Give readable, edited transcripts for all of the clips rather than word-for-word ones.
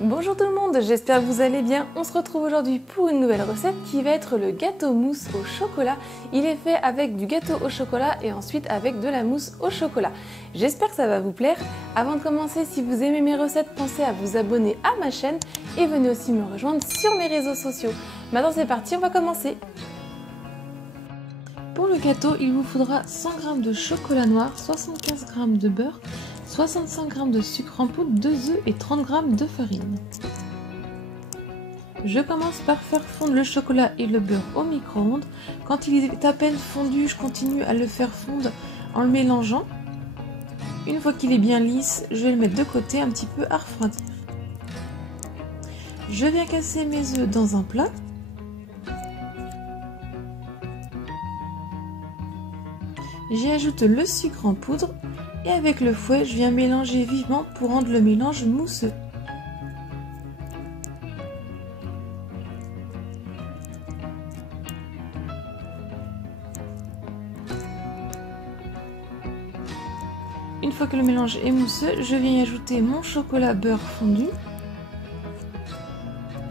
Bonjour tout le monde, j'espère que vous allez bien. On se retrouve aujourd'hui pour une nouvelle recette qui va être le gâteau mousse au chocolat. Il est fait avec du gâteau au chocolat et ensuite avec de la mousse au chocolat. J'espère que ça va vous plaire. Avant de commencer, si vous aimez mes recettes, pensez à vous abonner à ma chaîne et venez aussi me rejoindre sur mes réseaux sociaux. Maintenant c'est parti, on va commencer. Pour le gâteau, il vous faudra 100 g de chocolat noir, 75 g de beurre, 65 g de sucre en poudre, 2 œufs et 30 g de farine. Je commence par faire fondre le chocolat et le beurre au micro-ondes. Quand il est à peine fondu, je continue à le faire fondre en le mélangeant. Une fois qu'il est bien lisse, je vais le mettre de côté un petit peu à refroidir. Je viens casser mes œufs dans un plat. J'y ajoute le sucre en poudre et avec le fouet, je viens mélanger vivement pour rendre le mélange mousseux. Une fois que le mélange est mousseux, je viens y ajouter mon chocolat beurre fondu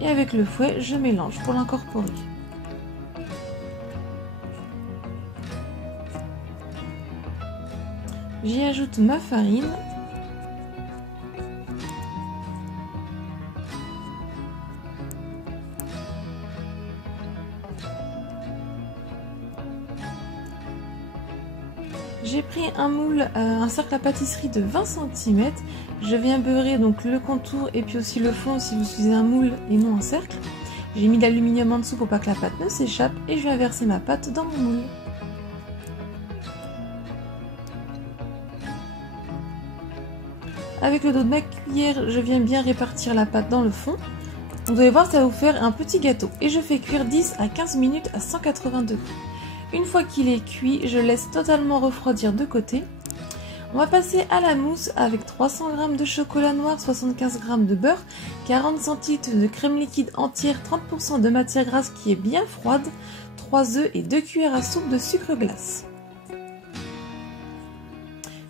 et avec le fouet, je mélange pour l'incorporer. J'y ajoute ma farine. J'ai pris un moule, un cercle à pâtisserie de 20 cm. Je viens beurrer donc le contour et puis aussi le fond si vous utilisez un moule et non un cercle. J'ai mis de l'aluminium en dessous pour pas que la pâte ne s'échappe et je viens verser ma pâte dans mon moule. Avec le dos de ma cuillère, je viens bien répartir la pâte dans le fond. Vous allez voir, ça va vous faire un petit gâteau. Et je fais cuire 10 à 15 minutes à 180 degrés. Une fois qu'il est cuit, je laisse totalement refroidir de côté. On va passer à la mousse avec 300 g de chocolat noir, 75 g de beurre, 40 centilitres de crème liquide entière, 30% de matière grasse qui est bien froide, 3 œufs et 2 cuillères à soupe de sucre glace.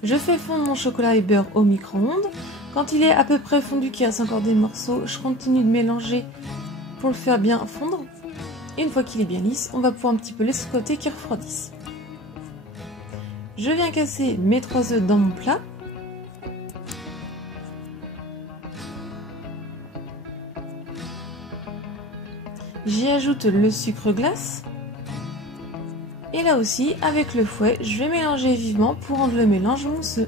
Je fais fondre mon chocolat et beurre au micro-ondes. Quand il est à peu près fondu, qu'il reste encore des morceaux, je continue de mélanger pour le faire bien fondre. Et une fois qu'il est bien lisse, on va pouvoir un petit peu laisser de côté qu'il refroidisse. Je viens casser mes 3 œufs dans mon plat. J'y ajoute le sucre glace. Et là aussi, avec le fouet, je vais mélanger vivement pour rendre le mélange mousseux.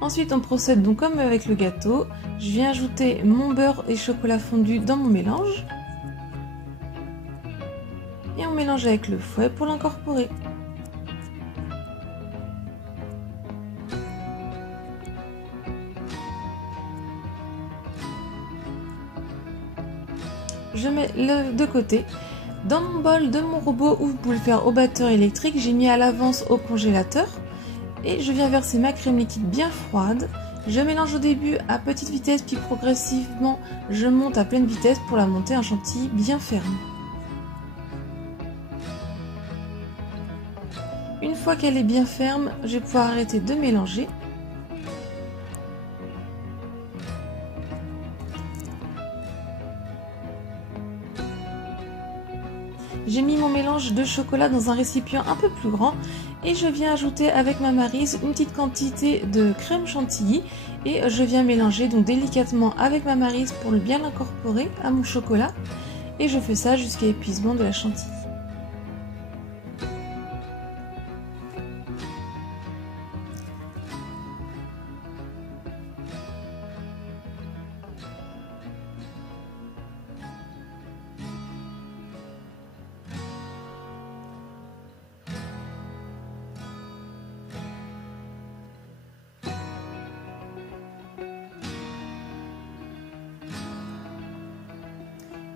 Ensuite, on procède donc comme avec le gâteau. Je viens ajouter mon beurre et chocolat fondu dans mon mélange. Et on mélange avec le fouet pour l'incorporer. Je mets le de côté. Dans mon bol de mon robot, ou vous pouvez le faire au batteur électrique, j'ai mis à l'avance au congélateur. Et je viens verser ma crème liquide bien froide. Je mélange au début à petite vitesse, puis progressivement je monte à pleine vitesse pour la monter en chantilly bien ferme. Une fois qu'elle est bien ferme, je vais pouvoir arrêter de mélanger. J'ai mis mon mélange de chocolat dans un récipient un peu plus grand et je viens ajouter avec ma maryse une petite quantité de crème chantilly et je viens mélanger donc délicatement avec ma maryse pour bien l'incorporer à mon chocolat et je fais ça jusqu'à épuisement de la chantilly.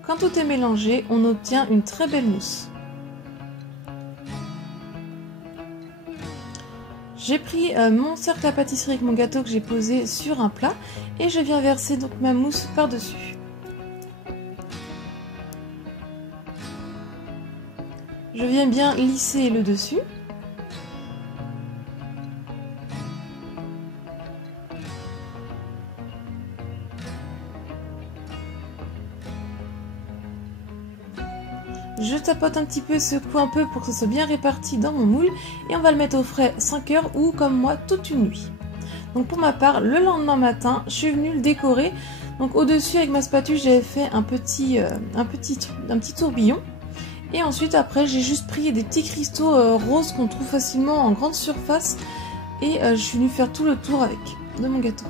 Quand tout est mélangé, on obtient une très belle mousse. J'ai pris mon cercle à pâtisserie avec mon gâteau que j'ai posé sur un plat et je viens verser donc ma mousse par-dessus. Je viens bien lisser le dessus. Je tapote un petit peu, secoue un peu pour que ce soit bien réparti dans mon moule et on va le mettre au frais 5 heures ou comme moi toute une nuit. Donc pour ma part, le lendemain matin, je suis venue le décorer. Donc au-dessus avec ma spatule, j'avais fait un petit tourbillon. Et ensuite après, j'ai juste pris des petits cristaux roses qu'on trouve facilement en grande surface. Et je suis venue faire tout le tour avec de mon gâteau.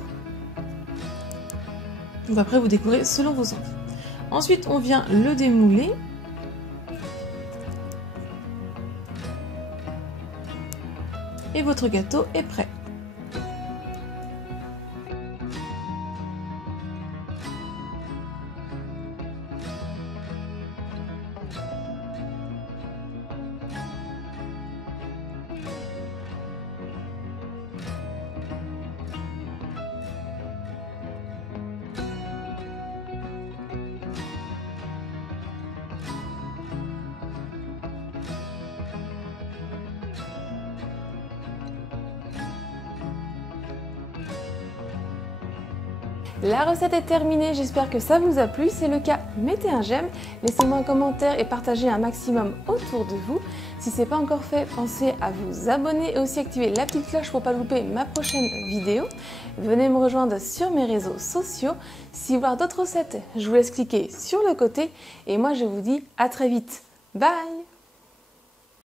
Donc après, vous décorez selon vos envies. Ensuite, on vient le démouler. Et votre gâteau est prêt. La recette est terminée, j'espère que ça vous a plu. Si c'est le cas, mettez un j'aime, laissez-moi un commentaire et partagez un maximum autour de vous. Si ce n'est pas encore fait, pensez à vous abonner et aussi activer la petite cloche pour ne pas louper ma prochaine vidéo. Venez me rejoindre sur mes réseaux sociaux. Si vous voulez voir d'autres recettes, je vous laisse cliquer sur le côté et moi je vous dis à très vite. Bye!